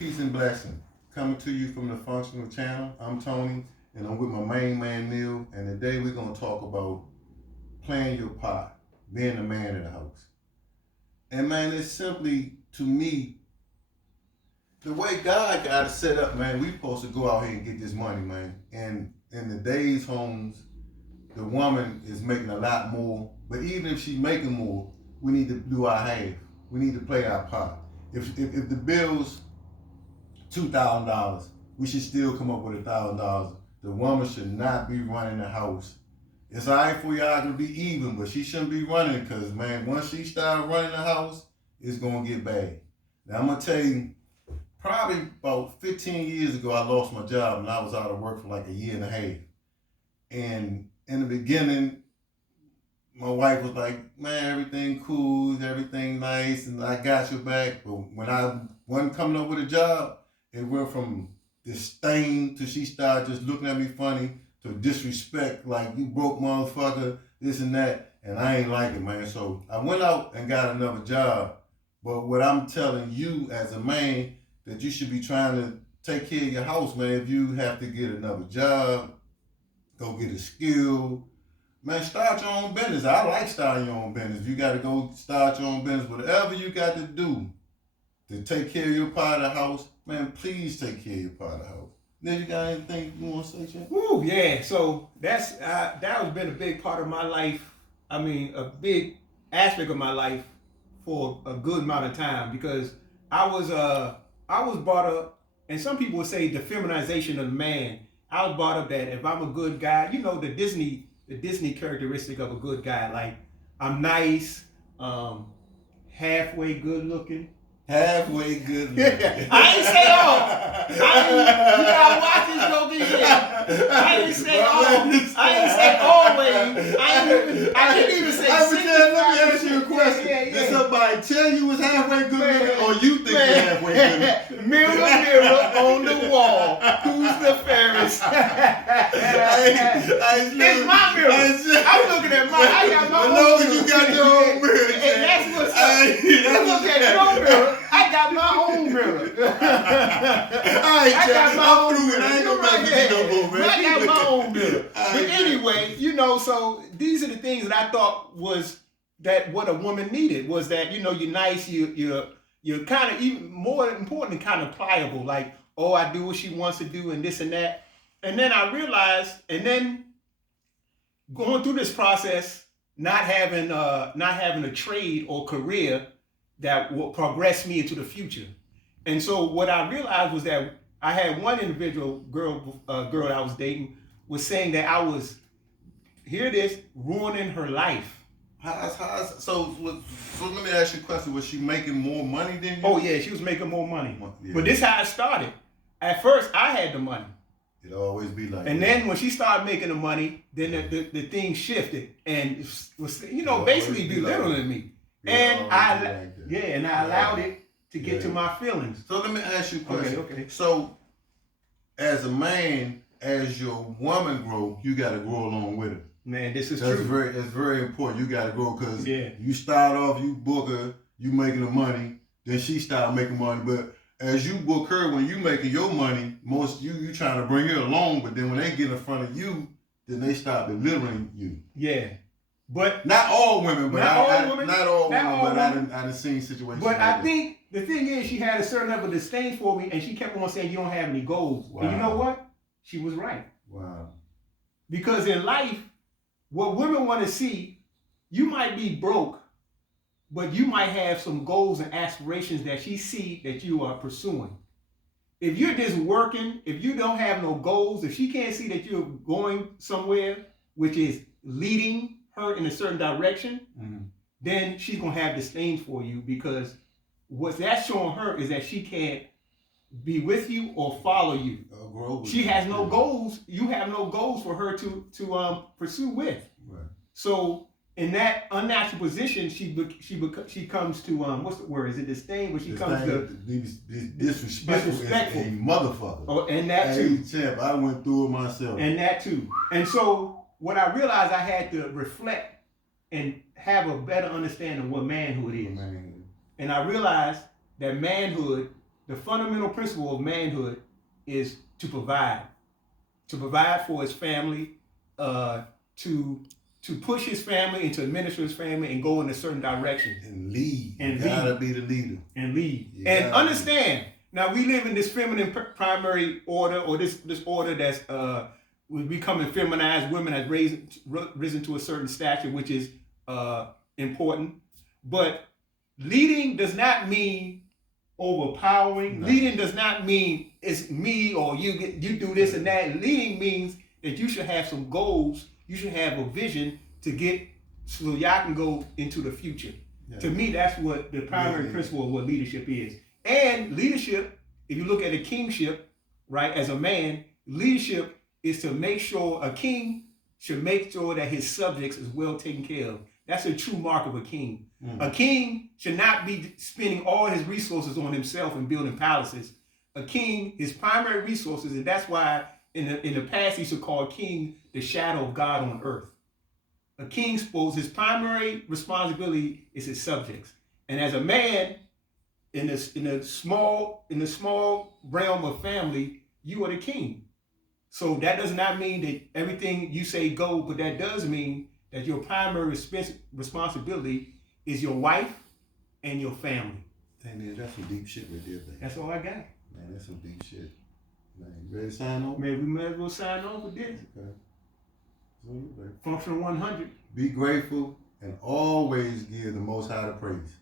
Peace and blessing. Coming to you from the Functional Channel. I'm Tony, and I'm with my main man Neil. And today we're gonna talk about playing your part, being the man in the house. And man, it's simply to me the way God got it set up, man. We supposed to go out here and get this money, man. And in the days homes, the woman is making a lot more. But even if she's making more, we need to do our half. We need to play our part. If the bill's $2,000, we should still come up with $1,000. The woman should not be running the house. It's all right for y'all to be even, but she shouldn't be running because, man, once she starts running the house, it's going to get bad. Now, I'm going to tell you, probably about 15 years ago, I lost my job and I was out of work for like a year and a half. And in the beginning, my wife was like, man, everything cool, everything nice, and I got your back. But when I wasn't coming up with a job, it went from disdain to she started just looking at me funny to disrespect, like you broke motherfucker, this and that. And I ain't like it, man. So I went out and got another job. But what I'm telling you as a man, that you should be trying to take care of your house, man. If you have to get another job, go get a skill. Man, start your own business. I like starting your own business. You got to go start your own business. Whatever you got to do to take care of your part of the house, man, please take care of your part of the house. Then you got anything you want to say, Chad? Woo, yeah. So that has been a big part of my life. I mean, a big aspect of my life for a good amount of time because I was brought up, and some people would say the feminization of the man. I was brought up that if I'm a good guy, you know, the Disney characteristic of a good guy, like I'm nice, halfway good looking. Halfway good looking. I ain't say all. You gotta watch this joke again. I didn't say all. I didn't say always. I didn't even say Let me ask you a question. Yeah. Did somebody tell you was halfway good looking, or you think you're halfway good looking? Mirror, mirror on the wall, who's the fairest? It's my mirror. I'm looking at mine. I got my own mirror. As long as you got your own mirror, and that's what's up. You look at your mirror. I got my own mirror. I'm through it. I ain't gonna make it no more, man. I got my own mirror. But anyway, you know, so these are the things that I thought was that what a woman needed was that, you know, you're nice, you're kind of, even more important, kind of pliable. Like, oh, I do what she wants to do and this and that. And then I realized, and then going through this process, not having a trade or career that will progress me into the future. And so what I realized was that I had one individual girl that I was dating was saying that I was, hear this, ruining her life. So let me ask you a question. Was she making more money than you? Oh yeah, she was making more money. Yeah. But this is how it started. At first, I had the money. It always be like and that. Then when she started making the money, then the thing shifted and was, you know, basically belittling me. And I allowed it to get to my feelings. So let me ask you a question. Okay. So as a man, as your woman grow, you got to grow along with her. Man, this is true. That's very important. You got to grow because you start off, you book her, you making the money, then she start making money. But as you book her, when you making your money, most you trying to bring her along. But then when they get in front of you, then they start belittling you. Yeah. But not all women, but I done seen situations. But I think the thing is, she had a certain level of disdain for me, and she kept on saying, "You don't have any goals." Wow. And you know what? She was right. Wow. Because in life, what women want to see, you might be broke, but you might have some goals and aspirations that she see that you are pursuing. If you're just working, if you don't have no goals, if she can't see that you're going somewhere, which is leading her in a certain direction, then she's gonna have disdain for you because what that's showing her is that she can't be with you or follow you. She has no goals. You have no goals for her to pursue with. Right. So in that unnatural position, she comes to what's the word? Is it disdain? But she comes to disrespectful. A motherfucker. Oh, and that too. Hey, champ, I went through it myself. And that too. And so what I realized, I had to reflect and have a better understanding of what manhood is. Man. And I realized that manhood, the fundamental principle of manhood is to provide for his family, to push his family and to administer his family and go in a certain direction. And lead. And you gotta be the leader. And lead. You And gotta understand, now we live in this feminine primary order, or this order that's we're becoming feminized. Women have risen to a certain stature, which is important. But leading does not mean overpowering. No. Leading does not mean it's me or you do this and that. Leading means that you should have some goals. You should have a vision to get so y'all can go into the future. Yeah. To me, that's what the primary principle of what leadership is. And leadership, if you look at a kingship, right, as a man, leadership is to make sure a king should make sure that his subjects is well taken care of. That's a true mark of a king. Mm. A king should not be spending all his resources on himself and building palaces. A king, his primary resources, and that's why in the past he used to call a king the shadow of God on earth. A king supposed his primary responsibility is his subjects. And as a man, in the small realm of family, you are the king. So that does not mean that everything you say go, but that does mean that your primary responsibility is your wife and your family. Dang, that's some deep shit right there, man. That's all I got. Man, that's some deep shit. Man, you ready to sign off? Man, we might as well sign off with this. Okay. Functional 100. Be grateful and always give the Most High the praise.